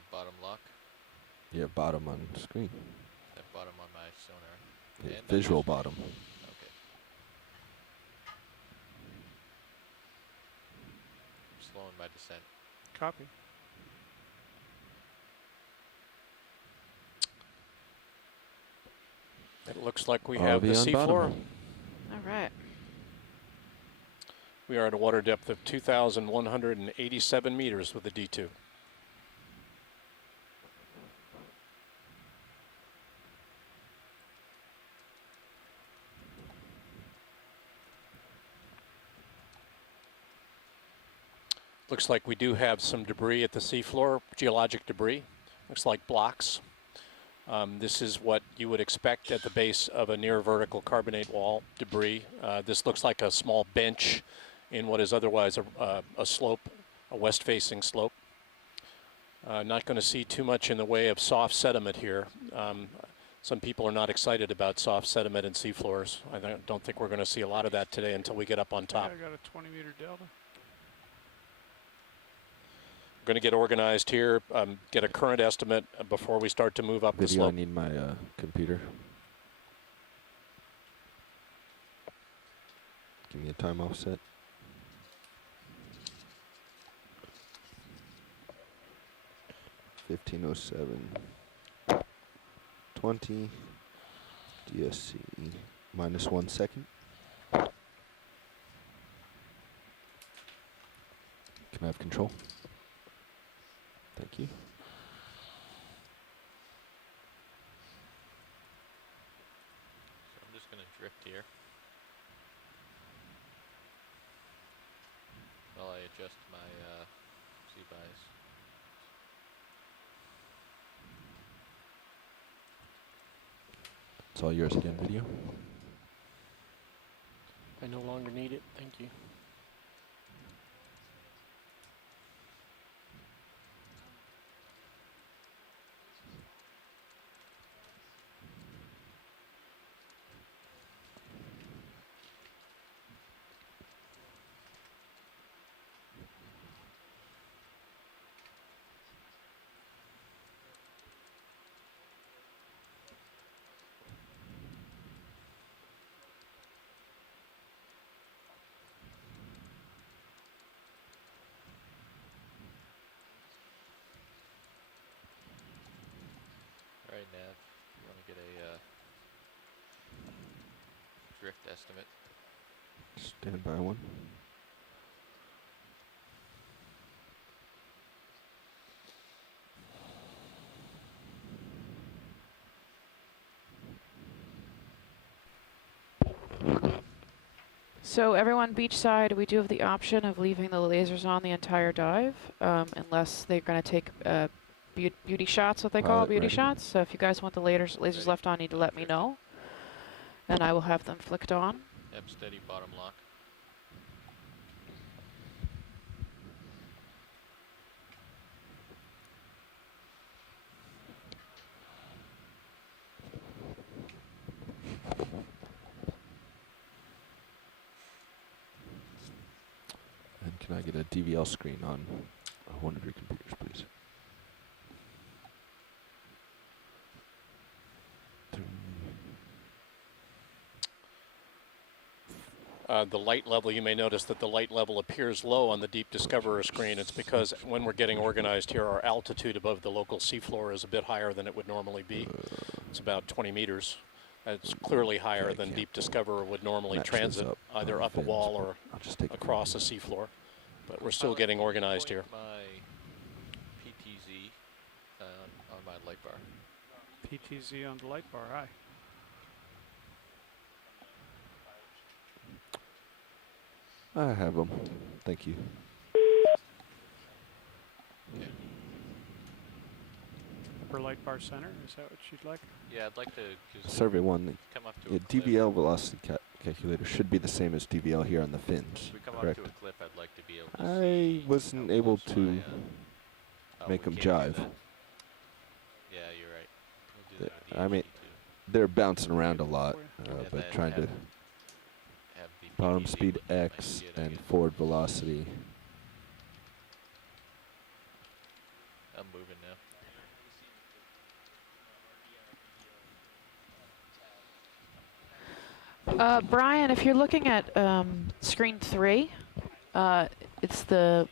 have bottom lock. Yeah, bottom on screen. I have bottom on my sonar. Yeah, And visual bottom. Okay. I'm slowing my descent. Copy. It looks like we have the RV on seafloor. bottom. All right. We are at a water depth of 2,187 meters with the D2. Looks like we do have some debris at the seafloor, geologic debris. Looks like blocks. This is what you would expect at the base of a near vertical carbonate wall, debris. This looks like a small bench in what is otherwise a slope, a west-facing slope. Not going to see too much in the way of soft sediment here. Some people are not excited about soft sediment in seafloors. I don't think we're going to see a lot of that today until we get up on top. I got a 20-meter delta. We're going to get organized here, get a current estimate before we start to move up the Video, I slope. need my computer. Give me a time offset. (1507) 20 DSC -1 second. Can I have control? Thank you. So I'm just going to drift here while I adjust my Z-bias. It's all yours again, video. I no longer need it. Thank you. All right, Nav. You want to get a drift estimate? Stand by one. So everyone beachside, we do have the option of leaving the lasers on the entire dive, unless they're going to take beauty shots, what they call Pilot beauty ready. shots. So if you guys want the lasers left on, you need to let me know, and I will have them flicked on. Yep, steady bottom lock. And can I get a DVL screen on one of your computers, please? The light level, you may notice that the light level appears low on the Deep Discoverer screen. It's because when we're getting organized here, our altitude above the local seafloor is a bit higher than it would normally be. It's about 20 meters. It's clearly higher than Deep Discoverer would normally match transit, this up either on up a fins, wall but or I'll just take across a seafloor. But we're still Pilot, getting can you organized here. point my PTZ on my light bar. PTZ on the light bar, aye. I have them. Thank you. Okay. Upper light bar center, is that what you'd like? Yeah, I'd like to Survey one. come up to Yeah, a cliff. DVL velocity calculator should be the same as DVL here on the fins. If we come Correct. up to a cliff, I'd like to be able to I see wasn't how able close to my, make we them can't do jive. that. Yeah, you're right. We'll do that with the I mean, HD2. they're bouncing around a lot, Yeah, but then trying to have the bottom PTZ speed with my X skid and again. forward velocity. I'm moving now. Brian, if you're looking at screen 3, it's the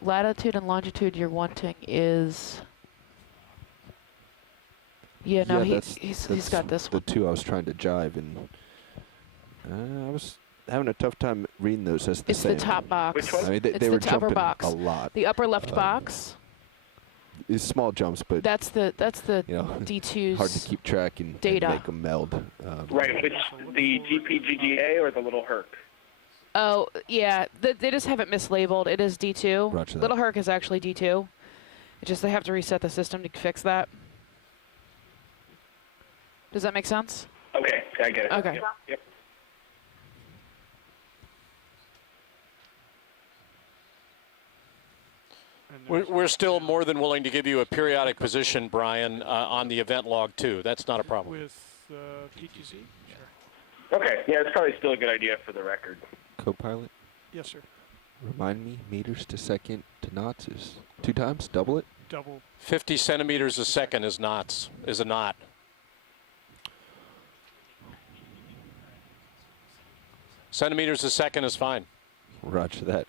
latitude and longitude you're wanting is. Yeah, no, he's got this the one. two I was trying to jive, and I was having a tough time reading those as the It's same. the top box. Which one? I mean, they It's were the upper jumping box. a lot. The upper left box. It's small jumps, but That's the you know, D2's hard to keep track and data. make them meld. Right, which the GPGDA or the little Herc? Oh, yeah, they just have it mislabeled. It is D2. Roger that. Little Herc is actually D2. It's just they have to reset the system to fix that. Does that make sense? Okay, I get it. Okay. Yep. And We're still more than willing to give you a periodic position, Brian, on the event log too. That's not a problem. with PTZ? Sure. Okay, yeah, it's probably still a good idea for the record. Copilot, Yes, sir. remind me, meters to second to knots is 2 times, double it? Double. 50 centimeters a second is knots, is a knot. Centimeters a second is fine. Roger that.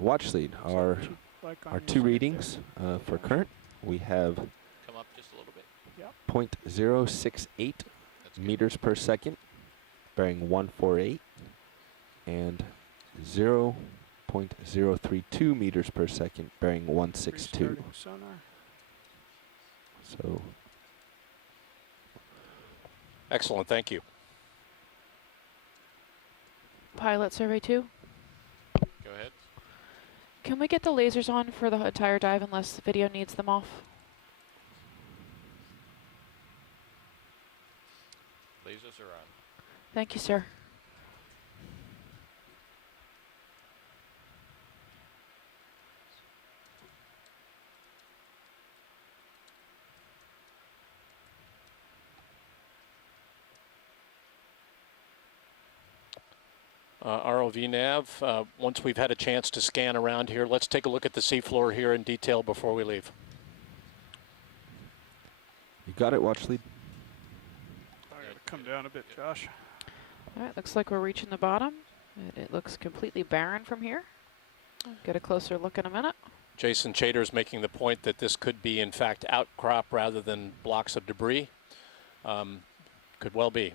Watch lead, our Like on our your 2 side readings for current. We have Come up just a little bit. 0.068 That's good. meters per second, bearing 148, and 0.032 meters per second, bearing 162. restarting sonar. So Excellent, thank you. Pilot survey 2. Go ahead. Can we get the lasers on for the entire dive unless the video needs them off? Lasers are on. Thank you, sir. ROV nav, once we've had a chance to scan around here, let's take a look at the seafloor here in detail before we leave. you got it, watch lead. I gotta come down a bit, Josh. All right, looks like we're reaching the bottom. It looks completely barren from here. I'll get a closer look in a minute. Jason Chater's making the point that this could be, in fact, outcrop rather than blocks of debris. Could well be.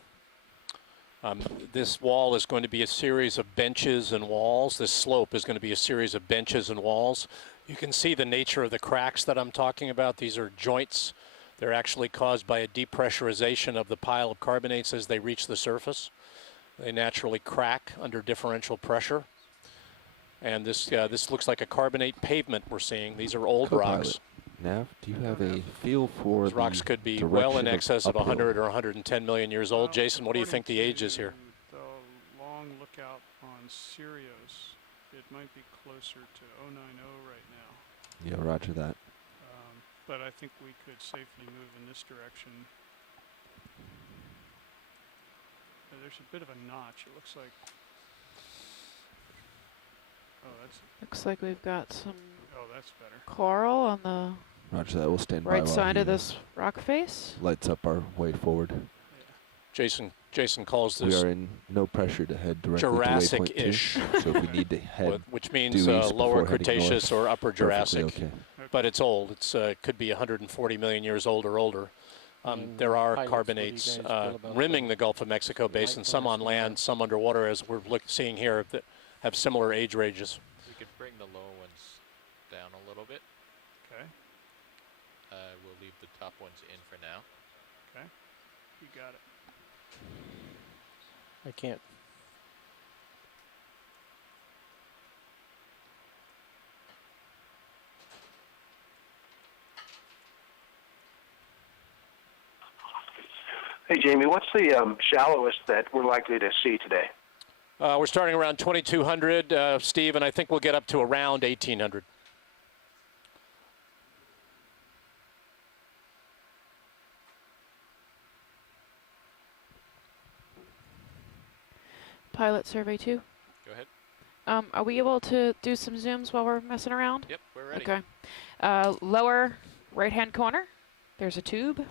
This wall is going to be a series of benches and walls. This slope is going to be a series of benches and walls. You can see the nature of the cracks that I'm talking about. These are joints. They're actually caused by a depressurization of the pile of carbonates as they reach the surface. They naturally crack under differential pressure. And this looks like a carbonate pavement we're seeing. These are old rocks. Nav, do you have a feel for These rocks the could be well in direction excess of uphill? 100 or 110 million years old. Jason, what do you think the According age is here? to The long lookout on Sirius, it might be closer to 090 right now. Yeah, roger that. But I think we could safely move in this direction. There's a bit of a notch. It looks like. Oh, Looks like we've got some that's better. coral on the Roger that. We'll stand by right while side he of this rock face. lights up our way forward. Jason calls We this are in no pressure to head directly to Jurassic-ish, waypoint 2. So if we need to head which means due east lower before heading Cretaceous north, or upper perfectly Jurassic. okay. But it's old. It's could be 140 million years old or older. There are carbonates rimming the Gulf of Mexico basin, some on land, some underwater, as we're seeing here, that have similar age ranges. We could bring the lower ones down a little bit. Okay. We'll leave the top ones in for now. Okay. You got it. I can't. Hey, Jamie, what's the shallowest that we're likely to see today? We're starting around 2,200, Steve, and I think we'll get up to around 1,800. Pilot survey 2. Go ahead. Are we able to do some zooms while we're messing around? Yep, we're ready. Okay. Lower right-hand corner, there's a tube.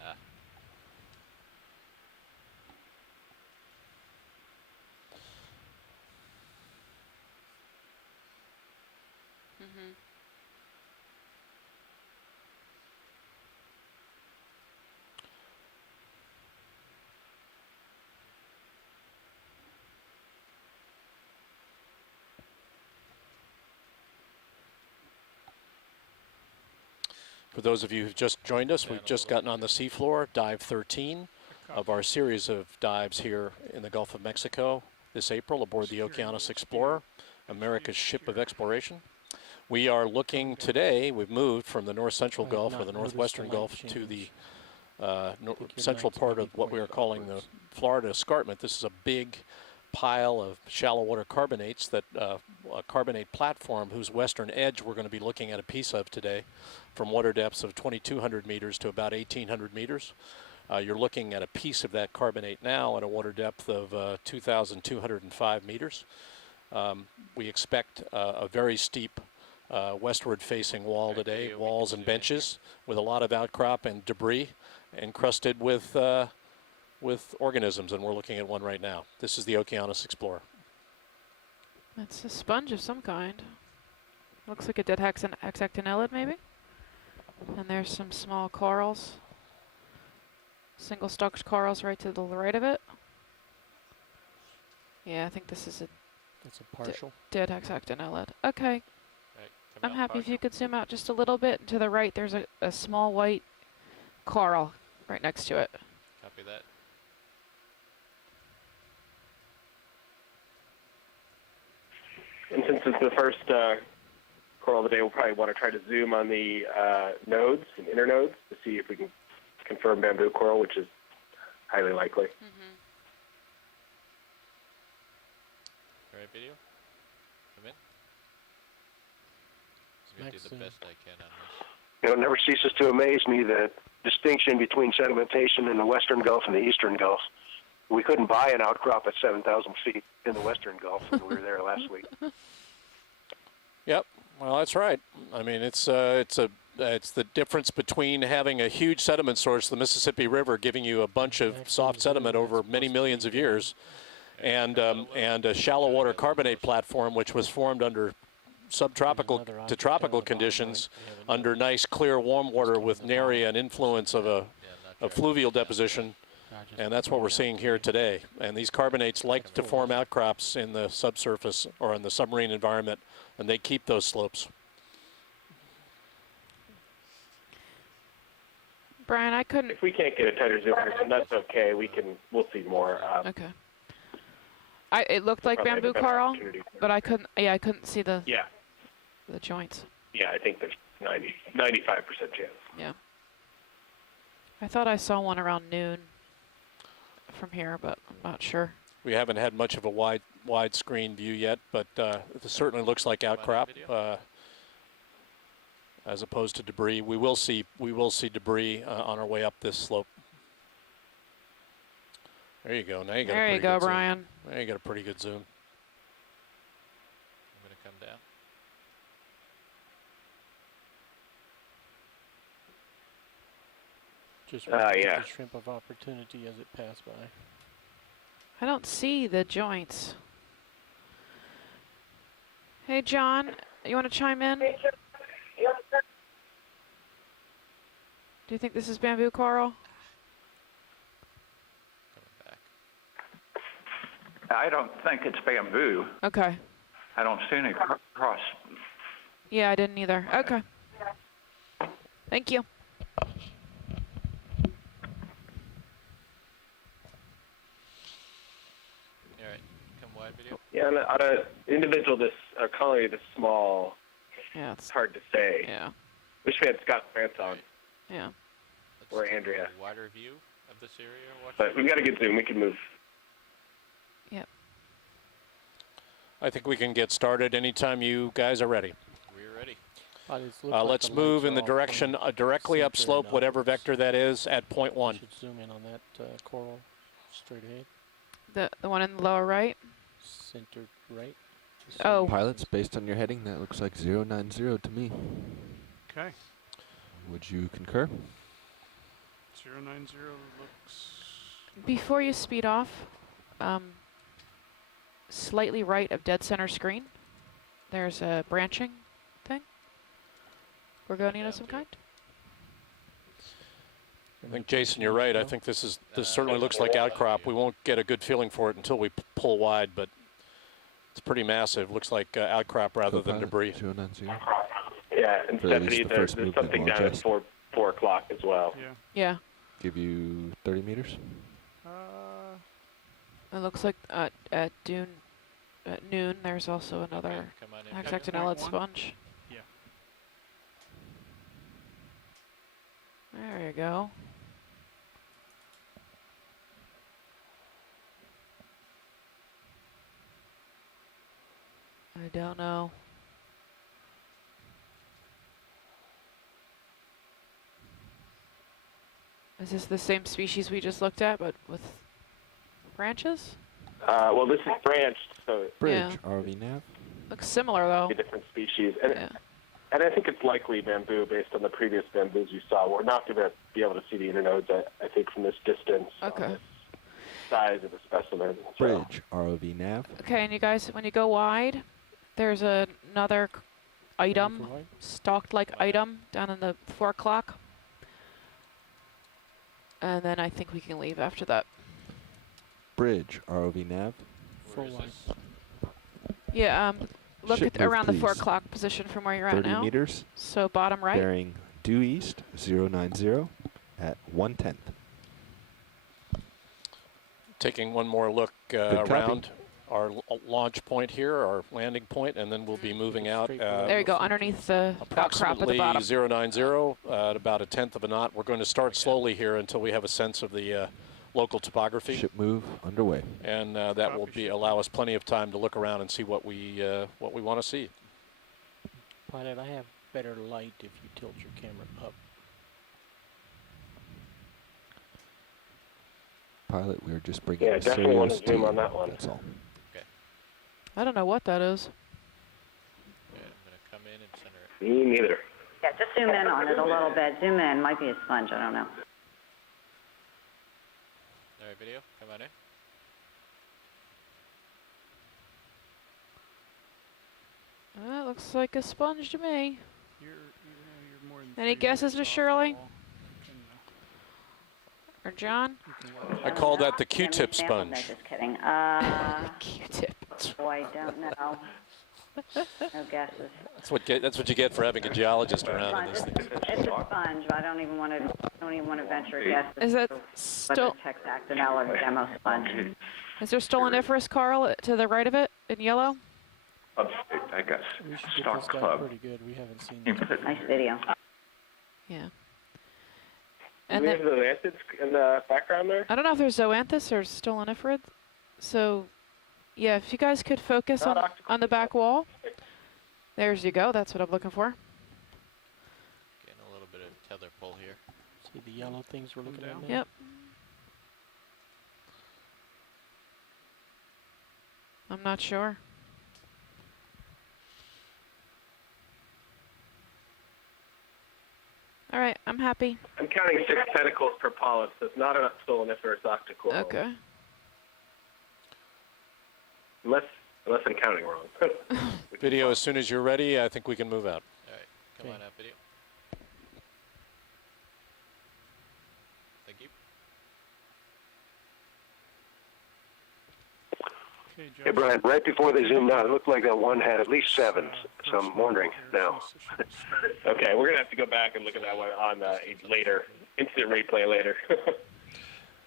Ah. Mm-hmm. For those of you who've just joined us, we've just gotten on the seafloor, dive 13 of our series of dives here in the Gulf of Mexico this April aboard the Okeanos Explorer, America's ship of exploration. We are looking today, we've moved from the north central Gulf or the northwestern Gulf to the central part of what we are calling the Florida Escarpment. This is a big pile of shallow water carbonates, that a carbonate platform whose western edge we're going to be looking at a piece of today, from water depths of 2,200 meters to about 1,800 meters. You're looking at a piece of that carbonate now at a water depth of 2,205 meters. We expect a very steep westward-facing wall today, walls and benches with a lot of outcrop and debris encrusted with organisms, and we're looking at one right now. This is the Okeanos Explorer. It's a sponge of some kind. Looks like a dead hexactinellid, maybe. And there's some small corals. Single-stalked corals right to the right of it. Yeah, I think this is a That's a partial. dead hexactinellid. Okay, Right, come I'm out happy if you partial. could zoom out just a little bit. To the right, there's a small white coral right next to it. Copy that. And since it's the first coral of the day, we'll probably want to try to zoom on the nodes and inner nodes to see if we can confirm bamboo coral, which is highly likely. Mm-hmm. All right, video. Come in. I'm going to do the best I can on this. It never ceases to amaze me the distinction between sedimentation in the Western Gulf and the Eastern Gulf. We couldn't buy an outcrop at 7,000 feet in the Western Gulf when we were there last week. Yep. Well, that's right. I mean, it's the difference between having a huge sediment source, the Mississippi River, giving you a bunch of soft sediment over many millions of years, and a shallow water carbonate platform, which was formed under subtropical to tropical conditions, under nice clear warm water with nary an influence of a fluvial deposition. And that's what we're seeing here today. And these carbonates like to form outcrops in the subsurface or in the submarine environment, and they keep those slopes. Brian, I couldn't. If we can't get a tighter zoom, then that's okay. We'll see more. Okay. It looked like Probably have a bamboo better coral, opportunity there. but I couldn't. Yeah, I couldn't see the Yeah, joints. yeah, I think there's 95% chance. Yeah. I thought I saw one around noon from here, but I'm not sure. We haven't had much of a wide screen view yet, but it certainly looks like outcrop as opposed to debris. We will see debris on our way up this slope. There you go. Now you got There a you pretty go, good zoom. Brian. Now you got a pretty good zoom. I'm going to come down. Just yeah. a shrimp of opportunity as it passed by. I don't see the joints. Hey, John, you want to chime in? Do you think this is bamboo coral? Coming back. I don't think it's bamboo. Okay. I don't see any cross. Yeah, I didn't either. Okay. Thank you. All right, come wide video. Yeah, on an individual a colony this small, Yeah, it's hard to say. yeah, Wish we had Scott France on, yeah. Let's or take Andrea. a wider view of this area. But we've got a good zoom. We can move. Yep. I think we can get started anytime you guys are ready. We're ready. Let's move in the direction directly upslope, whatever vector that is, at point 1. Should zoom in on that coral straight ahead, The one in the lower right. centered right. Oh. Pilots, based on your heading, that looks like 090 to me. Okay. Would you concur? 090 looks. Before you speed off, slightly right of dead center screen, there's a branching thing. Gorgonio of some kind. I think, Jason, you're right. I think this certainly looks like outcrop. We won't get a good feeling for it until we pull wide, but it's pretty massive. Looks like outcrop rather than debris. 090. Yeah, and For at Stephanie, least the there's first movement something we'll down at adjust. 4 o'clock as well. Yeah. Yeah. Give you 30 meters. It looks like at Dune at noon there's also another Come on in. hexactinellate 1. sponge. Yeah. There you go. I don't know. Is this the same species we just looked at, but with branches? Well, this is branched, so Bridge, Yeah. RV nav. Looks similar though. it's a different species. And, Yeah. and I think it's likely bamboo based on the previous bamboos you saw. We're not going to be able to see the internodes, I think, from this distance. Okay. On this size of the specimen. So. Bridge, ROV nav. Okay, and you guys, when you go wide, there's another item, stalked-like item down in the 4 o'clock. And then I think we can leave after that. Bridge, ROV nav. Where is this? Yeah, look Ship at move, around the 4 please. o'clock position from where you're at 30 now. meters. So bottom right. Bearing due east, 090 at 1/10. Taking one more look copy. around our launch point here, our landing point, and then we'll be moving out. There you go, underneath the outcrop at the Approximately bottom. 090 at about 1/10 of a knot. We're going to start slowly here until we have a sense of the local topography, Ship move underway. and that will allow us plenty of time to look around and see what we want to see. Pilot, I have better light if you tilt your camera up. Pilot, we are just bringing Yeah, the definitely want to Sirius to zoom you. on that one. That's all. I don't know what that is. Okay, I'm going to come in and center it. Me neither. Yeah, just zoom in on it a little bit. Zoom in. Might be a sponge. I don't know. All right, video, come on in. That looks like a sponge to me. You're more than Any 3 guesses, meters Miss off Shirley? the wall. Or John? I call that the Yeah, Q-tip sample sponge. that, Just kidding. Q-tip. Oh, I don't know. No guesses. That's what you get for having a geologist around in this thing. It's a sponge, but I don't even want to venture a guess. Is that whether still? it's hexactinella or demo sponge. Is there stoloniferous, Carl, to the right of it in yellow? I guess. We should get Stock this guy Club. pretty good. We haven't seen this. Nice video. Yeah. Do And we then have the lances in the background there? I don't know if there's zoanthus or stoloniferid. So, yeah, if you guys could focus Not on octopus. the back wall. There's you go. That's what I'm looking for. Getting a little bit of tether pull here. See the yellow things we're looking at now? Yep. I'm not sure. All right, I'm happy. I'm counting 6 tentacles per polyp, so it's not a stoloniferous octocoral. Okay. Unless I'm counting wrong. Video, as soon as you're ready, I think we can move out. All right, come Okay. on out, video. Thank you. Okay, Josh. Hey, Brian, right before they zoomed out, it looked like that one had at least 7, so I'm wondering now. Okay, we're going to have to go back and look at that one on later. Instant replay later.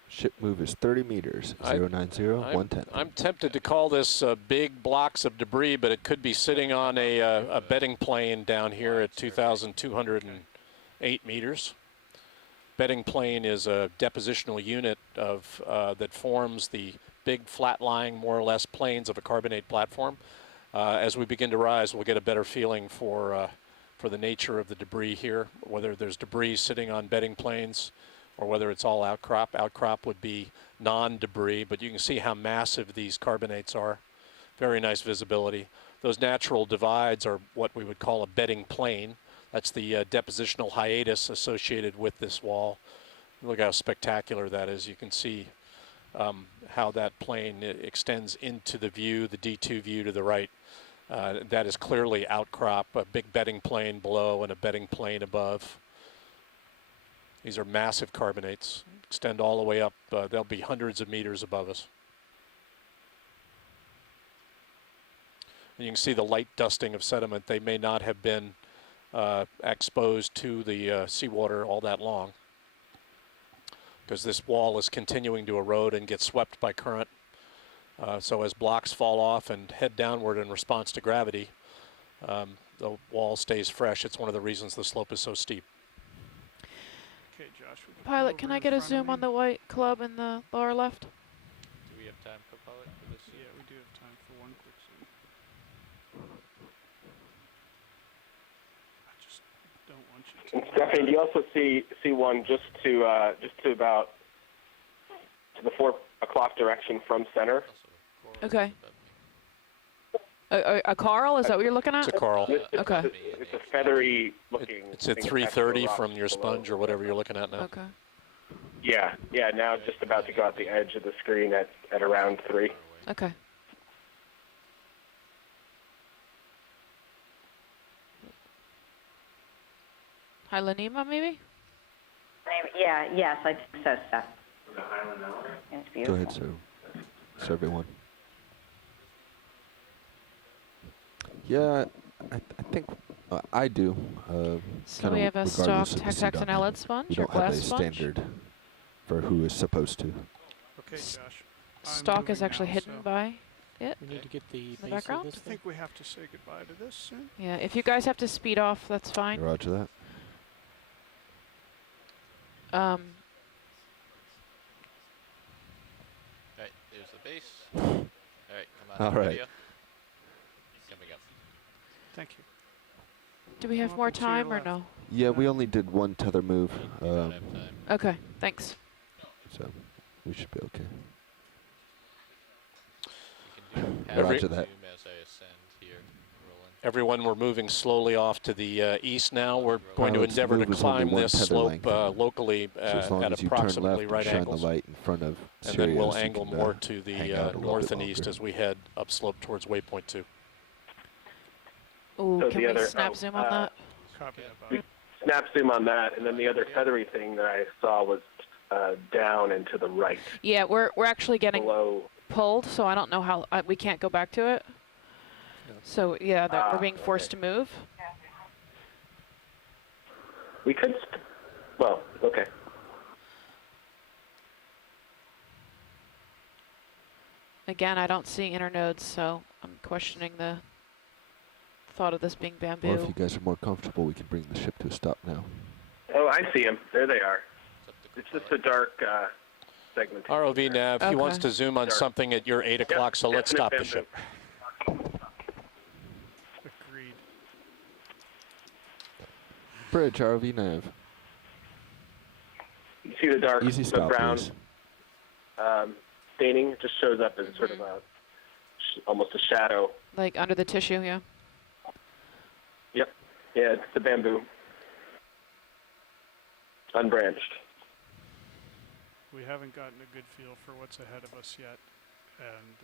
Ship move is 30 meters. 090, 110. I'm tempted to call this big blocks of debris, but it could be sitting on a bedding plane down here at 2,208 meters. Bedding plane is a depositional unit of that forms the big flat-lying, more or less, planes of a carbonate platform. As we begin to rise, we'll get a better feeling for the nature of the debris here, whether there's debris sitting on bedding planes or whether it's all outcrop. Outcrop would be non-debris, but you can see how massive these carbonates are. Very nice visibility. Those natural divides are what we would call a bedding plane. That's the depositional hiatus associated with this wall. Look how spectacular that is. You can see how that plane extends into the view, the D2 view to the right. That is clearly outcrop, a big bedding plane below and a bedding plane above. These are massive carbonates, extend all the way up. They'll be hundreds of meters above us. And you can see the light dusting of sediment. They may not have been exposed to the seawater all that long, because this wall is continuing to erode and get swept by current. So as blocks fall off and head downward in response to gravity, the wall stays fresh. It's one of the reasons the slope is so steep. Okay, Josh. would you come Pilot, over can in I get a front of zoom me? on the white club in the lower left? Do we have time, co-pilot, for this? Yeah, we do have time for one quick zoom. I just don't want you to. And Stephanie, do you also see one just to about to the 4 o'clock direction from center? Okay. A Carl, is that what you're looking at? It's a coral. Okay. It's a feathery looking. It's at thing attached to the 330 rocks from your below. sponge or whatever you're looking at now. Okay. Yeah. Now it's just about to go out the edge of the screen at around 3. Okay. Hi, Lanima, maybe? Yeah, yes, I think so, Steph. It's Go beautiful. ahead, survey one. Yeah, I think I do. So kinda we have a stock regardless of the seat Tax on and it. LED sponge We or don't have a glass sponge? standard for who is supposed to. Okay, Josh. I'm Stock is moving actually now, hidden so by it. We need to get the the base of background? this I thing. think we have to say goodbye to this soon. Yeah, if you guys have to speed off, that's fine. Roger that. Alright, there's the base. Alright, come on. All right. Video. Coming up. Thank you. Do we have Come more up and to your time or left. no? Yeah, we only did one tether move, We don't have time. Okay, thanks. so we should be okay. We can do Every- zoom that. as I ascend here, rolling. Everyone, we're moving slowly off to the east now. We're going to Pilot's endeavor to move is only climb one this tether slope length. locally So as long at as you turn left approximately and right shine angles. the light in front of And then we'll Sirius, you angle can, more to hang the out a little north bit and east longer. as we head upslope towards waypoint 2. Ooh, So can the we other- snap zoom on uh, that? Copy that, Bob. Snap zoom on that, and then the other feathery thing that I saw was down and to the right, Yeah, we're actually getting below. pulled, so I don't know how we can't go back to it. So yeah, that we're being forced to move. We could. Well, okay. Again, I don't see internodes, so I'm questioning the thought of this being bamboo. Or if you guys are more comfortable, we can bring the ship to a stop now. Oh, I see them. There they are. It's up to It's just a dark segment. ROV nav, he wants Okay. to zoom on Dark. something at your 8 o'clock, so let's stop the ship. Agreed. Bridge, ROV nav. You see the dark, Easy the stop, brown please. staining? It just shows up as sort of a almost a shadow. Like under the tissue, yeah. Yep. Yeah, it's the bamboo. Unbranched. We haven't gotten a good feel for what's ahead of us yet, and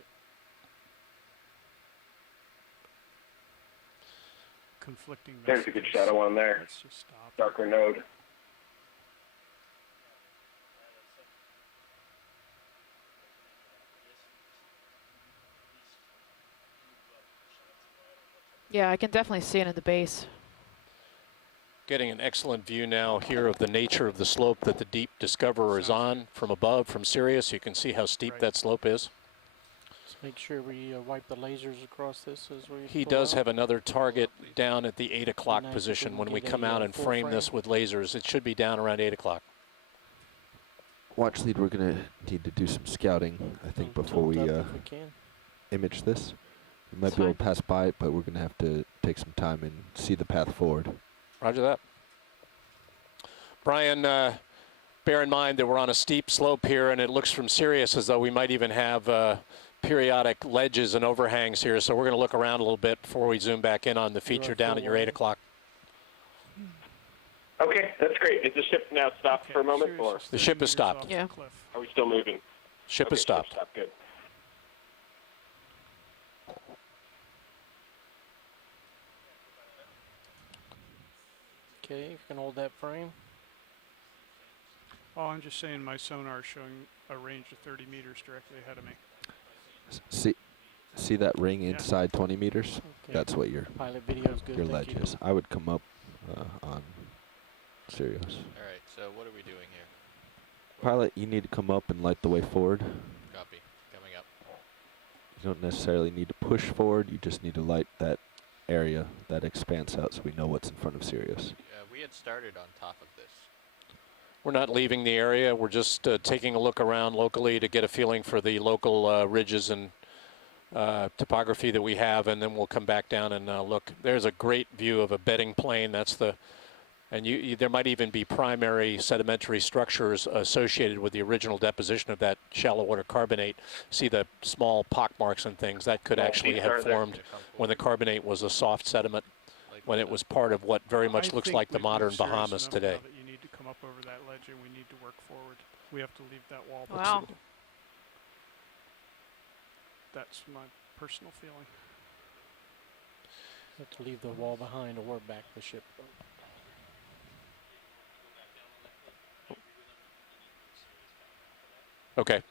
conflicting There's messages. a good shadow on there. Let's just stop. Darker node. Yeah, I can definitely see it in the base. Getting an excellent view now here of the nature of the slope that the Deep Discoverer is on from above, from Sirius. You can see how steep Right. that slope is. Let's make sure we wipe the lasers across this as we He pull does out. have another target down at the 8 o'clock Nice if position we when can we get come a, out and full frame frame. this with lasers. It should be down around 8 o'clock. Watch lead, we're going to need to do some scouting, I think, Tilt before we up if we can. image this. We might That's be able fine. to pass by it, but we're going to have to take some time and see the path forward. Roger that. Brian, bear in mind that we're on a steep slope here, and it looks from Sirius as though we might even have periodic ledges and overhangs here, so we're going to look around a little bit before we zoom back in on the feature down at your 8 o'clock. Okay, that's great. Is the ship now stopped for a moment, or The ship is stopped. Yeah. are we still moving? Ship Okay, is stopped. Ship stopped. Good. Okay, you can hold that frame. Oh, I'm just saying my sonar is showing a range of 30 meters directly ahead of me. See that ring Yeah. inside 20 meters? Okay. That's what your Pilot video's good. ledge thank you. is. I would come up on Sirius. All right, so what are we doing here? Pilot, you need to come up and light the way forward. Copy. Coming up. You don't necessarily need to push forward. You just need to light that area, that expanse out, so we know what's in front of Sirius. We had started on top of this. We're not leaving the area. We're just taking a look around locally to get a feeling for the local ridges and topography that we have, and then we'll come back down and look. There's a great view of a bedding plane. That's the, and there might even be primary sedimentary structures associated with the original deposition of that shallow water carbonate. See the small pock marks and things that could actually have formed when the carbonate was a soft sediment, when it was part of what very much I looks think like the we've moved modern serious Bahamas enough today. now that you need to come up over that ledge and we need to work forward. We have to leave that wall Wow. behind. That's my personal feeling. You have to leave the wall behind or back the ship. Okay.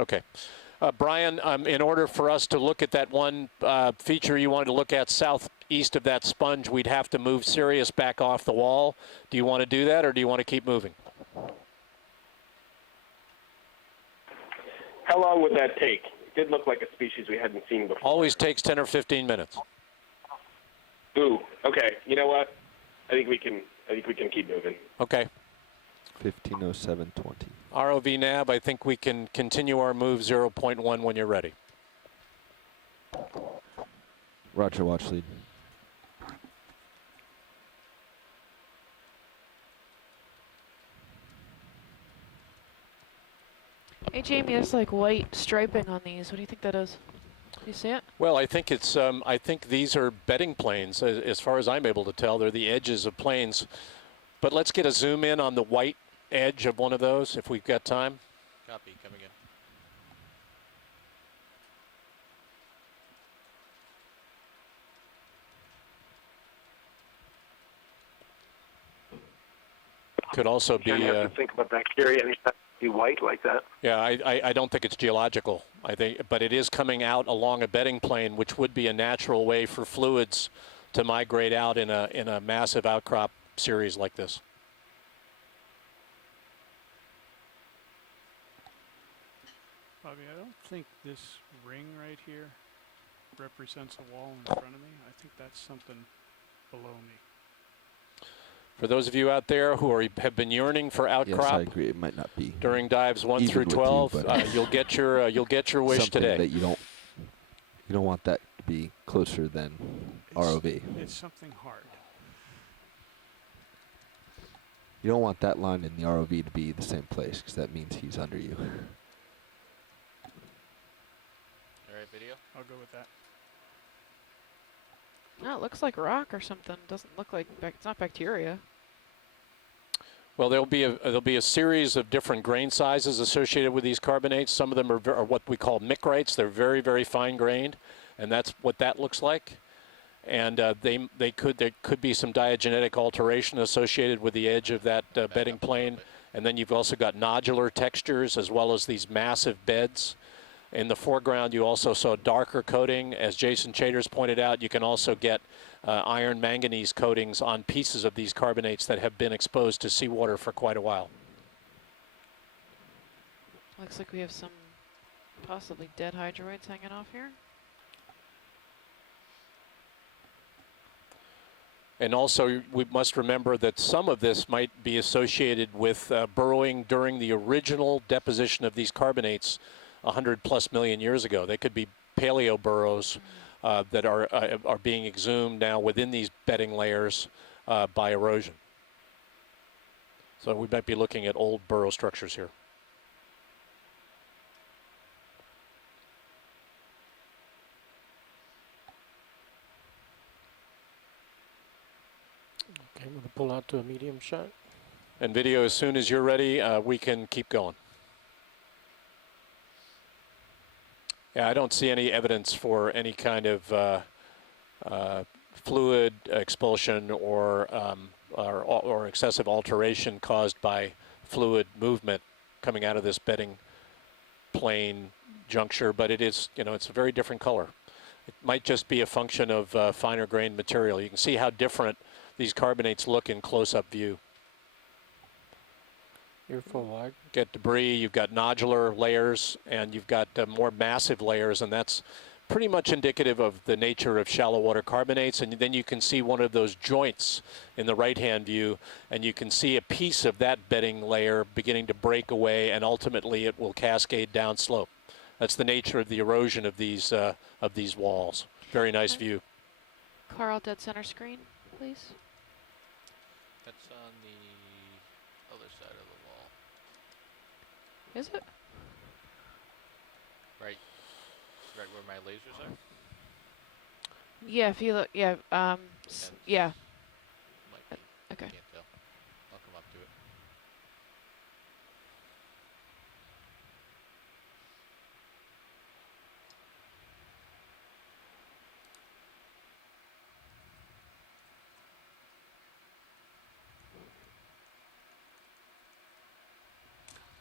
Okay. Brian, in order for us to look at that one feature you wanted to look at southeast of that sponge, we'd have to move Sirius back off the wall. Do you want to do that, or do you want to keep moving? How long would that take? It did look like a species we hadn't seen before. Always takes 10 or 15 minutes. Ooh, okay. You know what? I think we can keep moving. Okay. 150720. ROV nav, I think we can continue our move 0.1 when you're ready. Roger, watch lead. Hey Jamie, there's like white striping on these. What do you think that is? Do you see it? Well, I think it's. I think these are bedding planes, as far as I'm able to tell. They're the edges of planes. But let's get a zoom in on the white edge of one of those, if we've got time. Copy. Coming in. Could also be. You have to think about bacteria and be white like that. Yeah, I don't think it's geological. I think, but it is coming out along a bedding plane, which would be a natural way for fluids to migrate out in a massive outcrop series like this. Bobby, I don't think this ring right here represents a wall in front of me. I think that's something below me. For those of you out there who have been yearning for outcrop, Yes, I agree. It might not be during dives 1 even through with you, 12, but you'll get your wish something today. that you don't want that to be closer than ROV. It's something hard. You don't want that line in the ROV to be the same place, because that means he's under you. All right, video. I'll go with that. No, it looks like rock or something. Doesn't look like it's not bacteria. Well, there'll be a series of different grain sizes associated with these carbonates. Some of them are what we call micrites. They're very, very fine grained, and that's what that looks like. And there could be some diagenetic alteration associated with the edge of that bedding plane. And then you've also got nodular textures as well as these massive beds. In the foreground, you also saw darker coating. As Jason Chaders pointed out, you can also get iron manganese coatings on pieces of these carbonates that have been exposed to seawater for quite a while. Looks like we have some possibly dead hydroids hanging off here. And also, we must remember that some of this might be associated with burrowing during the original deposition of these carbonates 100+ million years ago. They could be paleo burrows that are being exhumed now within these bedding layers by erosion. So we might be looking at old burrow structures here. Okay, I'm gonna pull out to a medium shot. And video, as soon as you're ready, we can keep going. Yeah, I don't see any evidence for any kind of fluid expulsion or excessive alteration caused by fluid movement coming out of this bedding plane juncture, but it is, it's a very different color. It might just be a function of finer grained material. You can see how different these carbonates look in close-up view. You're full wide. Get debris, you've got nodular layers, and you've got more massive layers, and that's pretty much indicative of the nature of shallow water carbonates. And then you can see one of those joints in the right-hand view, and you can see a piece of that bedding layer beginning to break away, and ultimately it will cascade downslope. That's the nature of the erosion of these walls. Very nice view. Carl, dead center screen, please. That's on the other side of the wall. Is it? Right where my lasers are? Yeah, if you look, yeah, yeah. Might be. Okay. Can't tell. I'll come up to it.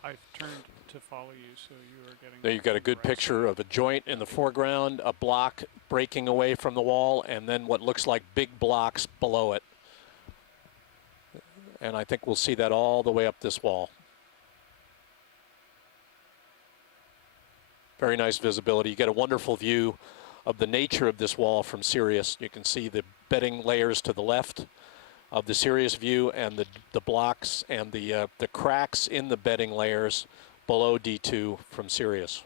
I've turned to follow you, so you are getting. There you've got a good picture of a joint in the foreground, a block breaking away from the wall, and then what looks like big blocks below it. And I think we'll see that all the way up this wall. Very nice visibility. You get a wonderful view of the nature of this wall from Sirius. You can see the bedding layers to the left of the Sirius view, and the blocks and the cracks in the bedding layers below D2 from Sirius.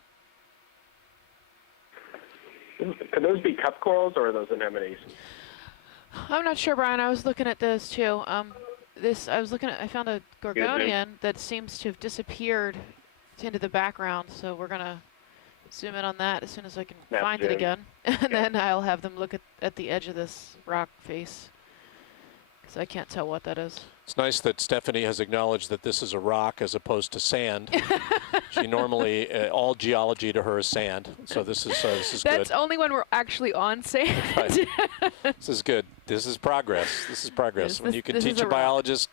Could those be cup corals or are those anemones? I'm not sure, Brian. I was looking at those too. I found a gorgonian that seems to have disappeared into the background, so we're gonna zoom in on that as soon as I can find it again. And then I'll have them look at the edge of this rock face, because I can't tell what that is. It's nice that Stephanie has acknowledged that this is a rock as opposed to sand. She normally, all geology to her is sand, so this is good. That's only when we're actually on sand. Right. This is good. This is progress. This is progress. When you can teach a biologist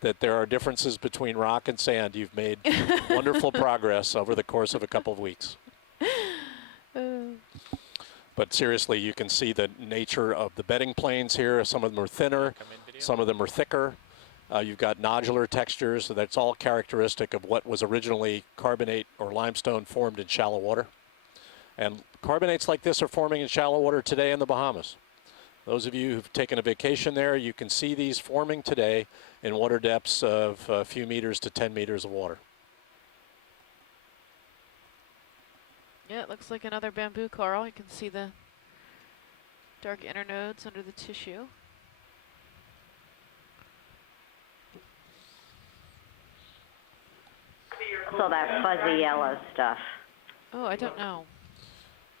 that there are differences between rock and sand, you've made wonderful progress over the course of a couple of weeks. But seriously, you can see the nature of the bedding planes here. Some of them are thinner, some of them are thicker. You've got nodular textures, so that's all characteristic of what was originally carbonate or limestone formed in shallow water. And carbonates like this are forming in shallow water today in the Bahamas. Those of you who've taken a vacation there, you can see these forming today in water depths of a few meters to 10 meters of water. Yeah, it looks like another bamboo coral. You can see the dark inner nodes under the tissue. So that fuzzy yellow stuff. Oh, I don't know.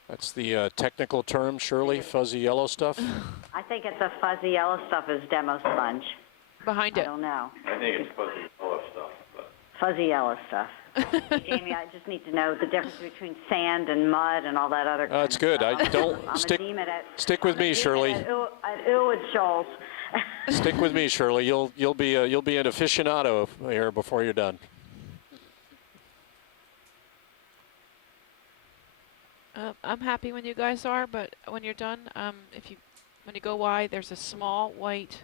That's the technical term, Shirley, fuzzy yellow stuff. I think it's a fuzzy yellow stuff is demo sponge. Behind I it. don't know. I think it's fuzzy yellow stuff, but Fuzzy yellow stuff. Jamie, I just need to know the difference between sand and mud and all that other kind That's of good. stuff. I don't I'm stick. a demon at, Stick with me, Shirley. At Uwad Shoals. Stick with me, Shirley. You'll be an aficionado here before you're done. I'm happy when you guys are, but when you're done, when you go wide, there's a small white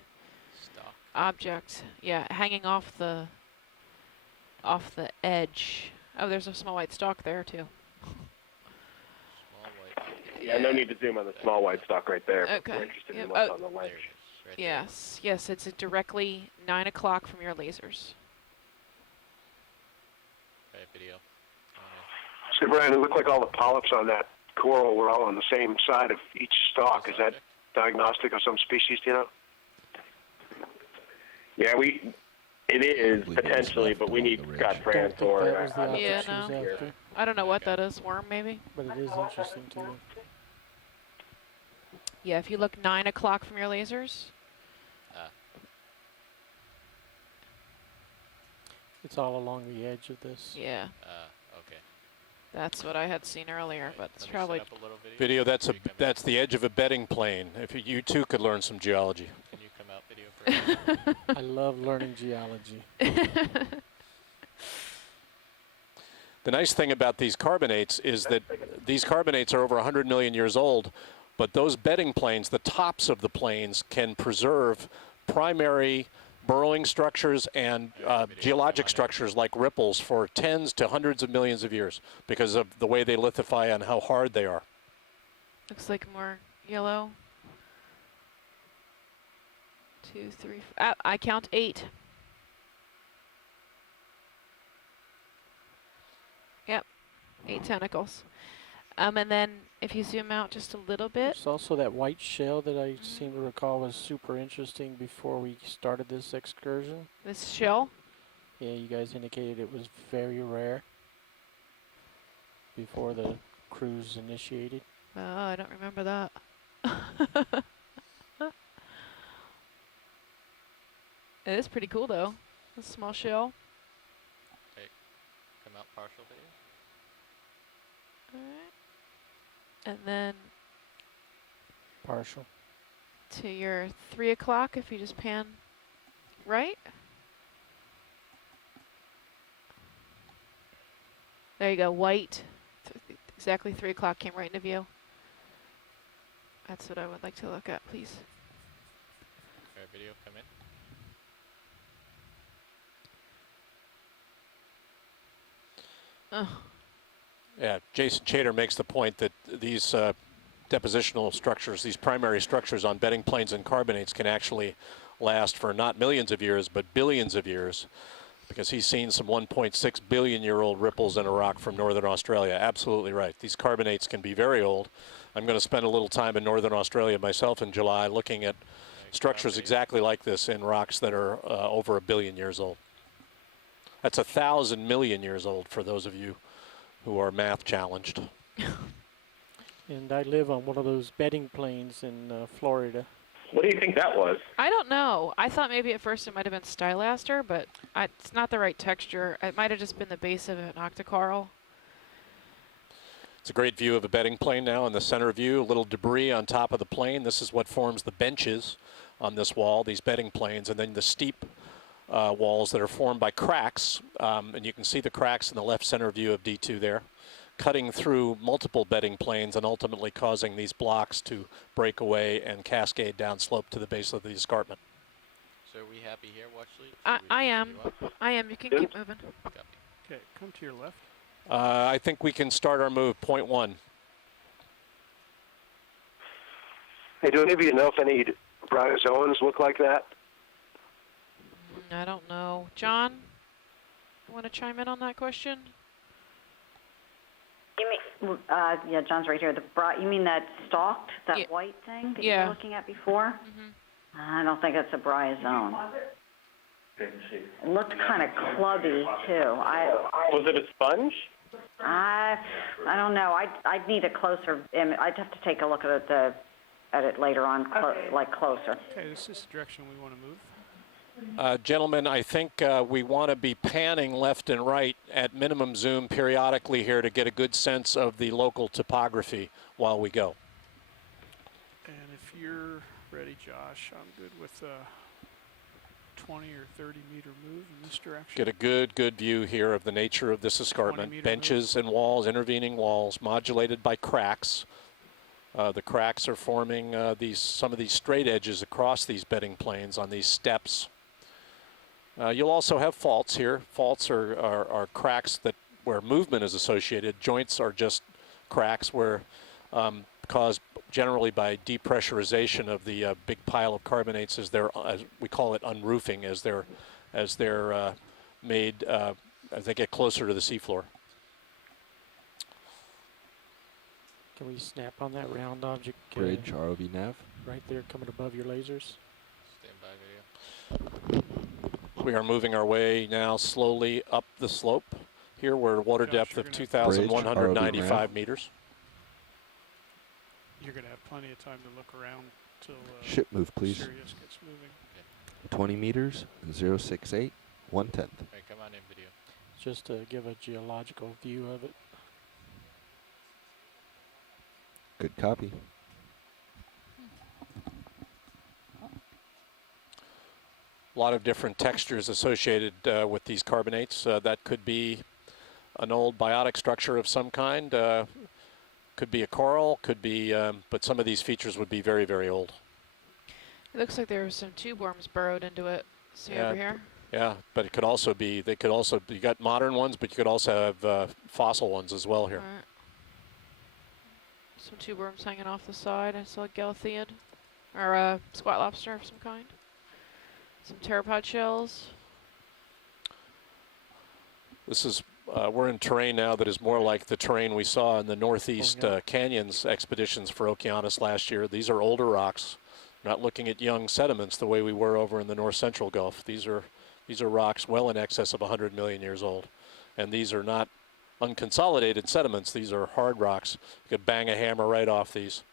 object, yeah, hanging off the edge. Oh, there's a small white stalk there too. Small white. Yeah, no need to zoom on the small white stalk right there. Okay. We're interested Yep. in what's Oh. on the There lens. it is. Right Yes, it's directly 9 o'clock from your lasers. there. Okay, video. So, Brian, it looked like all the polyps on that coral were all on the same side of each stalk. Is that diagnostic of some species, do you know? Yeah, it is potentially, but we need Scott France Don't think or that was the object Yeah, she was no. after, I don't know what that is, worm maybe? but it is interesting to me. Yeah, if you look 9 o'clock from your lasers. It's all along the edge of this. Yeah, Okay. that's what I had seen earlier, Right, but it's let me probably set up a little video. Video, Can you come that's the edge of a bedding plane. If you too could learn some geology. Can you come out video for a second? I love learning geology. The nice thing about these carbonates is that these carbonates are over 100 million years old, but those bedding planes, the tops of the planes, can preserve primary burrowing structures and geologic structures like ripples for tens to hundreds of millions of years because of the way they lithify and how hard they are. Looks like more yellow. 2, 3, I count 8. Yep, 8 tentacles. And then if you zoom out just a little bit. There's also that white shell that I seem to recall was super interesting before we started this excursion. This shell? Yeah, you guys indicated it was very rare before the cruise initiated. Oh, I don't remember that. It is pretty cool though. A small shell. Come out partial video. Alright. And then Partial. to your 3 o'clock, if you just pan right. There you go, white. Exactly 3 o'clock came right into view. That's what I would like to look at, please. Fair video, come in. Oh, Yeah, Jason Chater makes the point that these depositional structures, these primary structures on bedding planes and carbonates can actually last for not millions of years, but billions of years, because he's seen some 1.6 billion year old ripples in a rock from northern Australia. Absolutely right. These carbonates can be very old. I'm going to spend a little time in northern Australia myself in July looking at structures exactly like this in rocks that are over 1 billion years old. That's 1,000 million years old for those of you who are math challenged. And I live on one of those bedding planes in Florida. What do you think that was? I don't know. I thought maybe at first it might have been stylaster, but it's not the right texture. It might have just been the base of an octocoral. It's a great view of a bedding plane now in the center view, a little debris on top of the plane. This is what forms the benches on this wall, these bedding planes, and then the steep walls that are formed by cracks. And you can see the cracks in the left center view of D2 there, cutting through multiple bedding planes and ultimately causing these blocks to break away and cascade down slope to the base of the escarpment. So are we happy here, Watchley? I am. I am. You can keep moving. Copy. Okay, come to your left. I think we can start our move, point 1. Hey, do any of you know if any bryozoans look like that? I don't know. John, want to chime in on that question? You mean, yeah, John's right here. You mean that stalked, that Yeah. white thing that you Yeah. were looking at before? Mm-hmm. I don't think it's a bryozoan. It looked kind of clubby too. Was it a sponge? I don't know. I'd need a closer image. I'd have to take a look at it later on, like closer. Okay, this is the direction we want to move. Gentlemen, I think we want to be panning left and right at minimum zoom periodically here to get a good sense of the local topography while we go. And if you're ready, Josh, I'm good with a 20 or 30 meter move in this direction. Get a good view here of the nature of this escarpment. Benches and walls, intervening walls, modulated by cracks. The cracks are forming some of these straight edges across these bedding planes on these steps. You'll also have faults here. Faults are cracks where movement is associated. Joints are just cracks where caused generally by depressurization of the big pile of carbonates as we call it unroofing, as they're made as they get closer to the seafloor. Can we snap on that round object? Bridge, ROV nav. Right there, coming above your lasers. Stand by video. We are moving our way now slowly up the slope. Here we're at water Josh, depth you're of gonna- 2,195 meters. You're going to have plenty of time to look around till Ship move, please. Sirius gets moving. 20 meters, 068. 1/10. Hey, come on in, video. Just to give a geological view of it. Good copy. A lot of different textures associated with these carbonates. That could be an old biotic structure of some kind. Could be a coral, could be, but some of these features would be very, very old. It looks like there were some tube worms burrowed into it. See Yeah, over here? Yeah, but it could also be, they could also, you got modern ones, but you could also have fossil ones as well here. Alright. Some tube worms hanging off the side. I saw a Galatheid, or a squat lobster of some kind. Some pteropod shells. This is, we're in terrain now that is more like the terrain we saw in the Northeast Canyons expeditions for Okeanos last year. These are older rocks, not looking at young sediments the way we were over in the North Central Gulf. These are rocks well in excess of 100 million years old. And these are not unconsolidated sediments. These are hard rocks. You could bang a hammer right off these.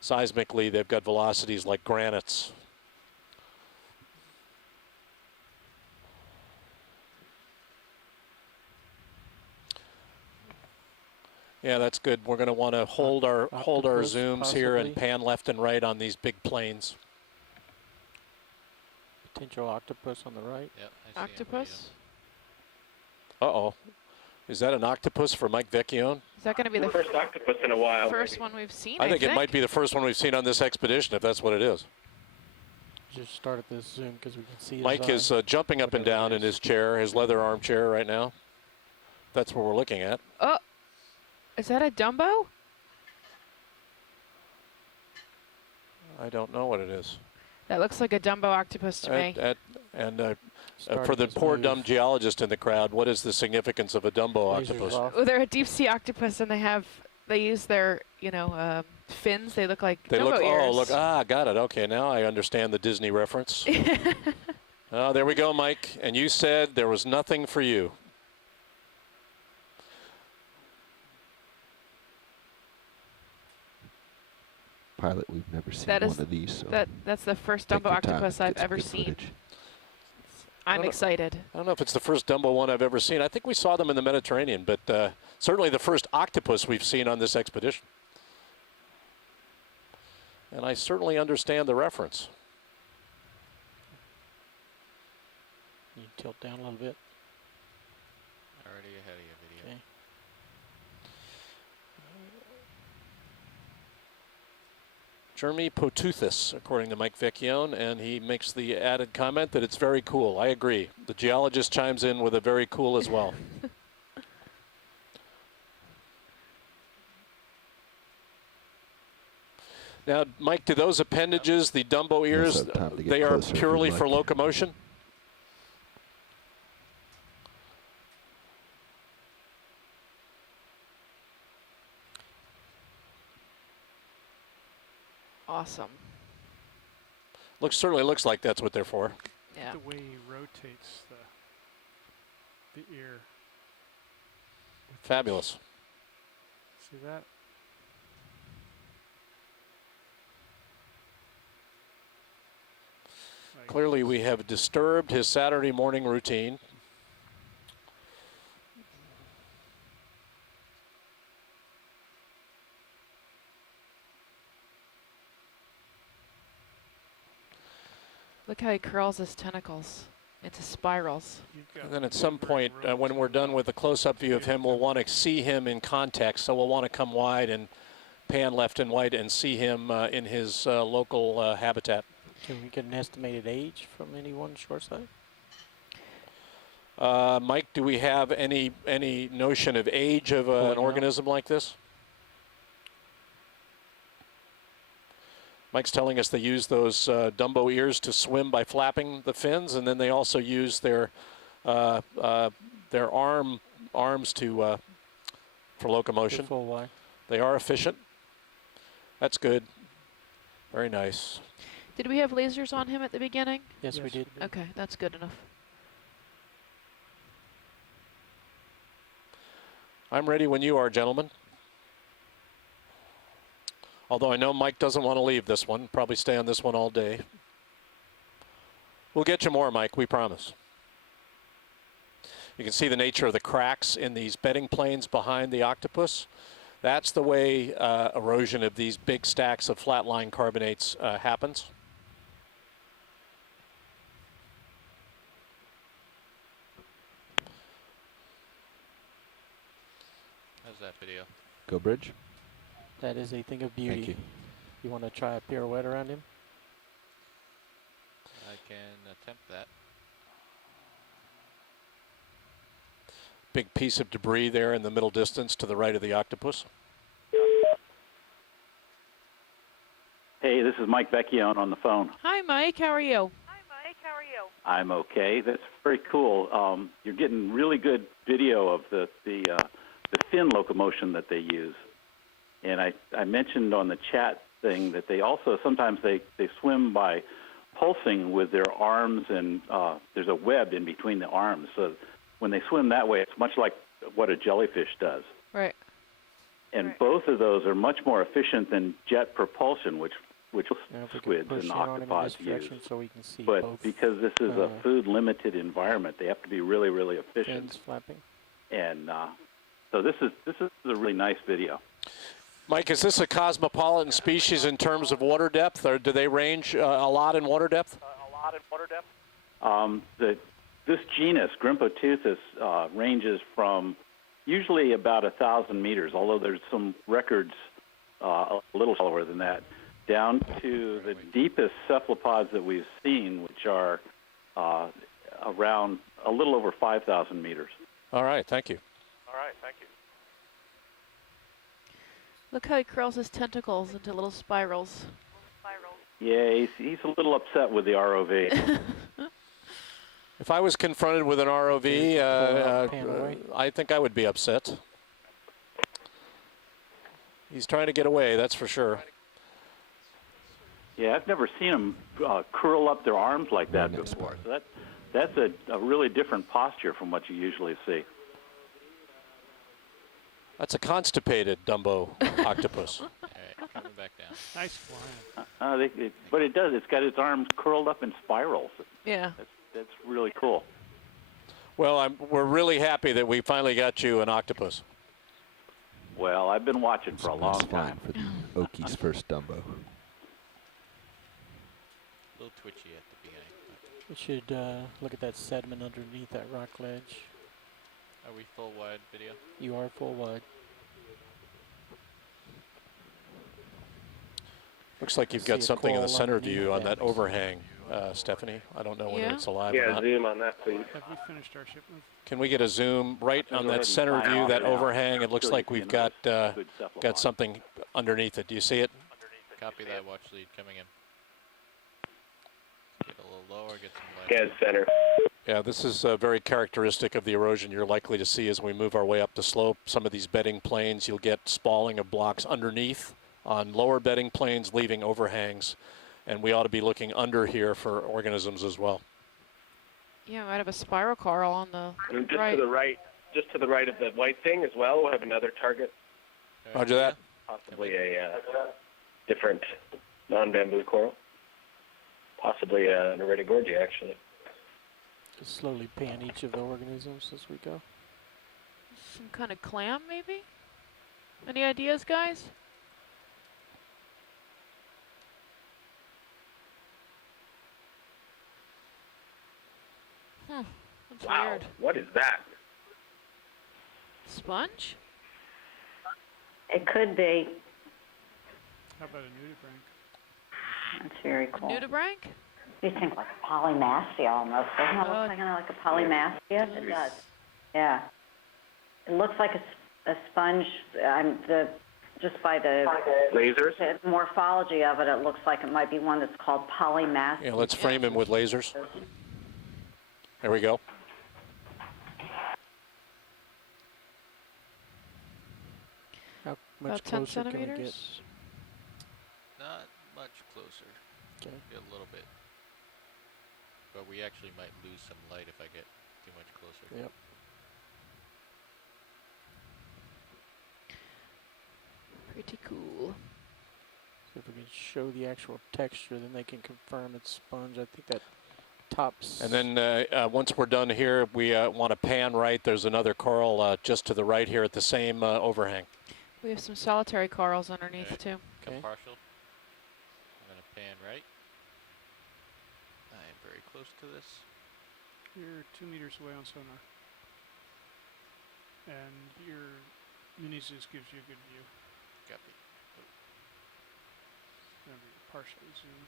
Seismically, they've got velocities like granites. Yeah, that's good. We're going to want to hold our zooms here and pan left and right on these big planes. Potential octopus on the right. Yep, I see Octopus? Uh-oh. Is that an octopus for Mike Vecchione? Is that going to be the First octopus in a while. first one we've seen? I think it might be the first one we've seen on this expedition, if that's what it is. Just started this zoom because we can see his Mike eye. is jumping up and Whatever down it in is. his chair, his leather armchair right now. That's what we're looking at. Oh, is that a Dumbo? I don't know what it is. That looks like a Dumbo octopus to me. For the his poor move. dumb geologist in the crowd, what is the significance of a Dumbo Lasers octopus? off. Well, they're a deep sea octopus, and they use their fins. They look like They Dumbo look, ears. oh, look, got it. Okay, now I understand the Disney reference. Oh, there we go, Mike. And you said there was nothing for you. Pilot, we've never seen That one is- of these. So That's the first take Dumbo your time, octopus I've get some ever good seen. footage. I'm don't- excited. I don't know if it's the first Dumbo one I've ever seen. I think we saw them in the Mediterranean, but certainly the first octopus we've seen on this expedition. And I certainly understand the reference. You tilt down a little bit. Already ahead of you, video. Okay. Jeremy Potoothus, according to Mike Vecchione, and he makes the added comment that it's very cool. I agree. The geologist chimes in with a very cool as well. Now, Mike, do those appendages, the Dumbo ears, have time to get they are closer if purely you'd for like. locomotion? Awesome. Certainly looks like that's what they're for. Yeah. The way he rotates the ear. Fabulous. See that? Like Clearly, we this. have disturbed his Saturday morning routine. Look how he curls his tentacles into spirals. You've got And then at the some brain point, roads when we're and done with the close-up view of him, we'll want to see him in context. So we'll want to come wide and pan left and right and see him in his local habitat. Can we get an estimated age from any one short side? Mike, do we have any notion of age of an Pulling out. organism like this? Mike's telling us they use those Dumbo ears to swim by flapping the fins, and then they also use their arms to for locomotion. Full Y. They are efficient. That's good. Very nice. Did we have lasers on him at the beginning? Yes, we did. Okay, that's good enough. I'm ready when you are, gentlemen. Although I know Mike doesn't want to leave this one. Probably stay on this one all day. We'll get you more, Mike, we promise. You can see the nature of the cracks in these bedding planes behind the octopus. That's the way erosion of these big stacks of flatline carbonates happens. How's that video? Go bridge. That is a thing of beauty. Thank you. You want to try a pirouette around him? I can attempt that. Big piece of debris there in the middle distance to the right of the octopus. Hey, this is Mike Vecchione on the phone. Hi, Mike. How are you? I'm okay. That's very cool. You're getting really good video of the fin locomotion that they use. And I mentioned on the chat thing that they also sometimes they swim by pulsing with their arms, and there's a web in between the arms. So when they swim that way, it's much like what a jellyfish does. Right. And both of those are much more efficient than jet propulsion, which Now if we can squids push and in on him in octopods this use. direction so we can see But both because this is a food-limited environment, they have to be really, really efficient. fins flapping. And so this is a really nice video. Mike, is this a cosmopolitan species in terms of water depth, or do they range a lot in water depth? This genus, Grimpoteuthis, ranges from usually about 1,000 meters, although there's some records a little shallower than that, down to the deepest cephalopods that we've seen, which are around a little over 5,000 meters. All right, thank you. Look how he curls his tentacles into little spirals. Yeah, he's a little upset with the ROV. If I was confronted with an ROV, I think I would be upset. He's trying to get away, that's for sure. Yeah, I've never seen them curl up their arms like that before. So that's a really different posture from what you usually see. That's a constipated Dumbo octopus. All right, coming back down. Nice flying. But it does. It's got its arms curled up in spirals. Yeah. That's really cool. Well, we're really happy that we finally got you an octopus. Well, I've been watching for a long time. For the Okies' first Dumbo. A little twitchy at the beginning. We should look at that sediment underneath that rock ledge. Are we full wide video? You are full wide. Looks like you've See got a something in the coral center underneath view on that that. overhang, Stephanie. I don't know whether Yeah? it's alive or Yeah, not. zoom on that, please. Have we finished our shipment? Can we get a zoom right on that center view, that overhang? It looks like we've got something underneath it. Do you see it? Copy that watch lead coming in. Get a little lower, get some light. Dead center. Yeah, this is very characteristic of the erosion you're likely to see as we move our way up the slope. Some of these bedding planes, you'll get spalling of blocks underneath on lower bedding planes, leaving overhangs. And we ought to be looking under here for organisms as well. Yeah, we might have a spiral coral on the And just right. to the right, just to the right of the white thing as well, we'll have another target, Roger that. possibly a different non-bamboo coral, possibly an Iridogorgia, actually. Just slowly pan each of the organisms as we go. Some kind of clam, maybe? Any ideas, guys? That's Wow, weird. what is that? Sponge? It could be. How about a nudibranch? That's very cool. Nudibranch? You think like a polymastia almost. Doesn't it look Oh, like, kind of like a polymastia? It does. Yeah. It looks like a sponge. Just by the Lasers? morphology of it, it looks like it might be one that's called polymastia. Yeah, let's frame him with lasers. There we go. How much About 10 closer can we get? centimeters? Not much closer. Okay. Get a little bit. But we actually might lose some light if I get too much closer. Yep. Pretty cool. So if we can show the actual texture, then they can confirm it's sponge. I think that tops. And then once we're done here, we want to pan right. There's another coral just to the right here at the same overhang. We have some solitary corals underneath Okay. too. Come Okay. partial. I'm going to pan right. I am very close to this. You're 2 meters away on sonar. And your Unisys gives you a good view. Copy. Remember, you're partially zoomed.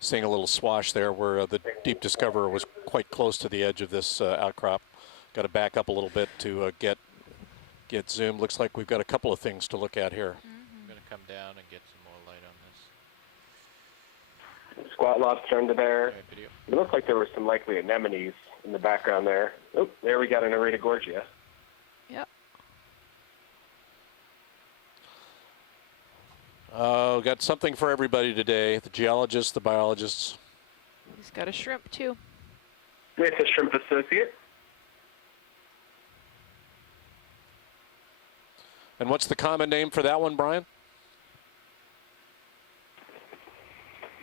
Seeing a little swash there where the Deep Discoverer was quite close to the edge of this outcrop. Got to back up a little bit to get zoomed. Looks like we've got a couple of things to look at here. I'm going to come down and get some more light on this. Squat lobster under there. Okay, video. It looked like there were some likely anemones in the background there. Oh, there we got an Arita gorgia. Yep. Got something for everybody today. The geologists, the biologists. He's got a shrimp too. It's a shrimp associate. And what's the common name for that one, Brian?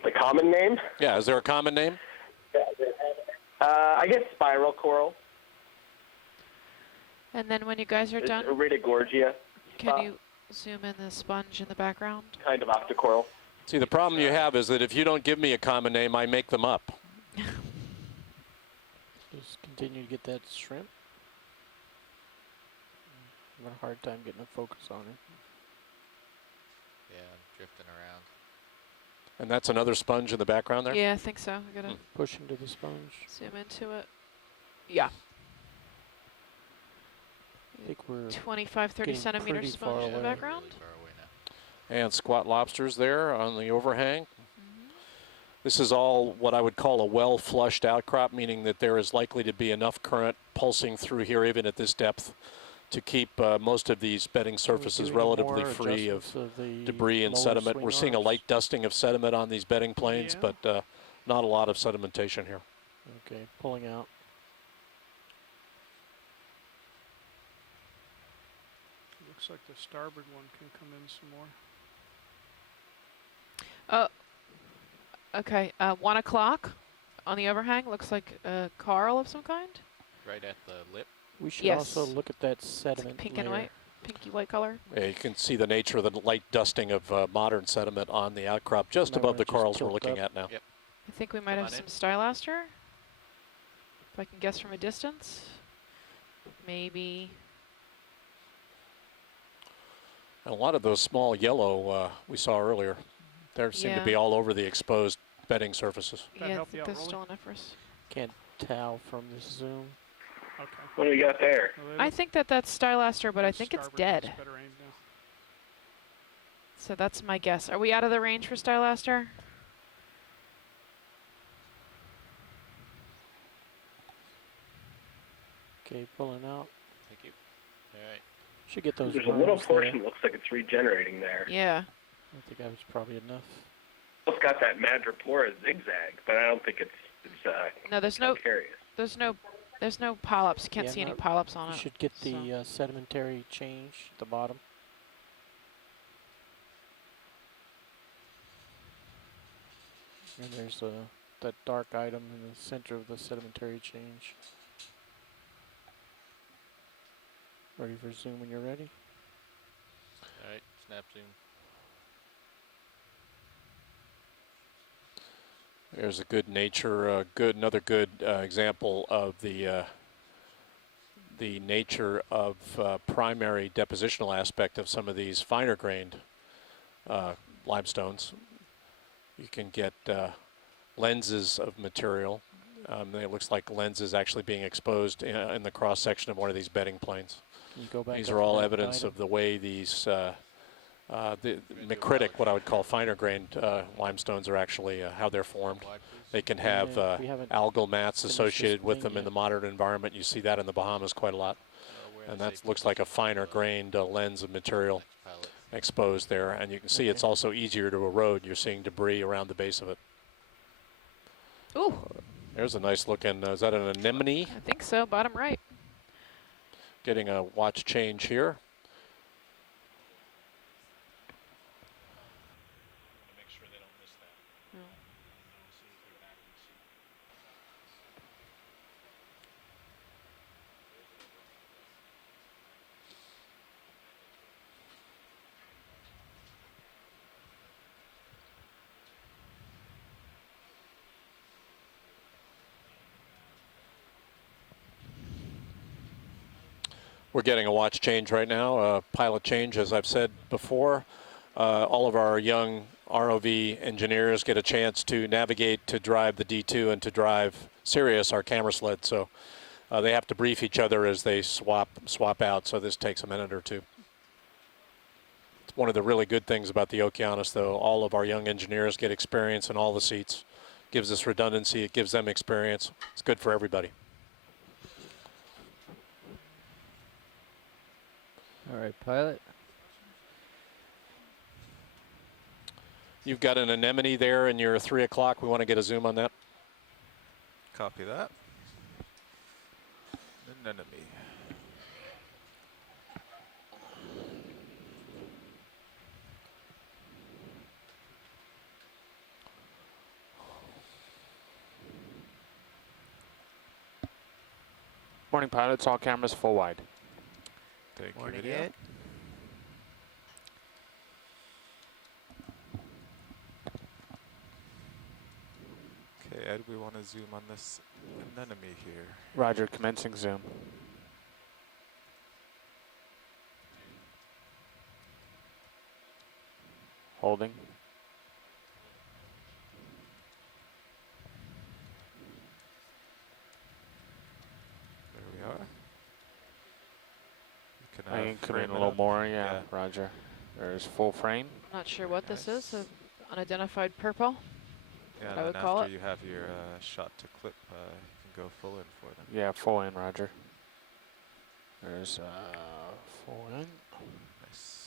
The common name? Yeah, is there a common name? I guess spiral coral. And then when you guys are It's done, Arita gorgia. can you zoom in the sponge in the background? Kind of octocoral. See, the problem you have is that if you don't give me a common name, I make them up. Just continue to get that shrimp. I'm having a hard time getting a focus on it. Yeah, I'm drifting around. And that's another sponge in the background there? Yeah, I think so. We gotta Push into the sponge. zoom into it. Yeah. I think we're 25, 30 getting centimeter pretty sponge far in the away. background. Really far away now. And squat lobsters there on the overhang. Mm-hmm. This is all what I would call a well-flushed outcrop, meaning that there is likely to be enough current pulsing through here, even at this depth, to keep most of these bedding surfaces doing relatively more free of adjustments the debris and lower sediment. swing We're seeing a arms? light dusting of sediment on these bedding planes, Yeah. but not a lot of sedimentation here. Okay, pulling out. Looks like the starboard one can come in some more. Okay, 1 o'clock on the overhang. Looks like a coral of some kind. Right at the lip. We should Yes. also look at that It's sediment pink layer. and white, pinky white color. Yeah, you can see the nature of the light dusting of modern sediment on the outcrop just Might above wanna the just corals we're tilt looking up. at now. Yep. I think we might Come have on some in. stylaster. If I can guess from a distance. Maybe. And a lot of those small yellow we saw earlier, there seem to be Yeah. all over the exposed bedding surfaces. That Yeah, I help think you out there's rolling? still enough for us. Can't tell from this zoom. Okay. What do we got there? Well, they I look- think that that's stylaster, but I their think it's starboard has dead. better aim now. So that's my guess. Are we out of the range for stylaster? Okay, pulling out. Thank you. All right. Should get those There's a little worms portion there. that looks like it's regenerating there. Yeah. I think that was probably enough. It's got that madrepora zigzag, but I don't think it's No, there's no, calcareous. there's no polyps. Can't Yeah, see any not- polyps on You it. should get so- the sedimentary change at the bottom. And there's that dark item in the center of the sedimentary change. Ready for zoom when you're ready? All right. Snap zoom. There's a good nature, another good example of the nature of primary depositional aspect of some of these finer grained limestones. You can get lenses of material. It looks like lenses actually being exposed in the cross section of one of these bedding planes. Can you go back These up are to all that evidence item? of the way these the micritic, what I would call finer grained limestones, are actually how they're formed. Wide, please. They can And have we haven't algal mats finished associated this with thing them in yet. the modern environment. You see that in the Bahamas quite a lot. Where And the that safe looks like a position finer of the grained lens of material next pilot. exposed there. And you can see it's Okay. also easier to erode. You're seeing debris around the base of it. Ooh, There's a nice looking, is that an anemone? I think so. Bottom right. Getting a watch change here. We're getting a watch change right now, pilot change, as I've said before. All of our young ROV engineers get a chance to navigate, to drive the D2, and to drive Sirius, our camera sled. So they have to brief each other as they swap out. So this takes a minute or two. It's one of the really good things about the Okeanos, though. All of our young engineers get experience in all the seats. Gives us redundancy. It gives them experience. It's good for everybody. All right, pilot. You've got an anemone there in your 3 o'clock. We want to get a zoom on that. Copy that. Anemone. Morning, pilots. All cameras full wide. Thank you, Morning, video. Ed. Okay, Ed, we want to zoom on this anemone here. Roger, commencing zoom. Holding. There we are. You can, I can come frame in a it little up. more, yeah, Roger. There's full frame. Not sure what this is. Unidentified purple. Yeah, I and would then call after it. you have your shot to clip, you can go full in for them. Yeah, full in, Roger. There's full in. Nice.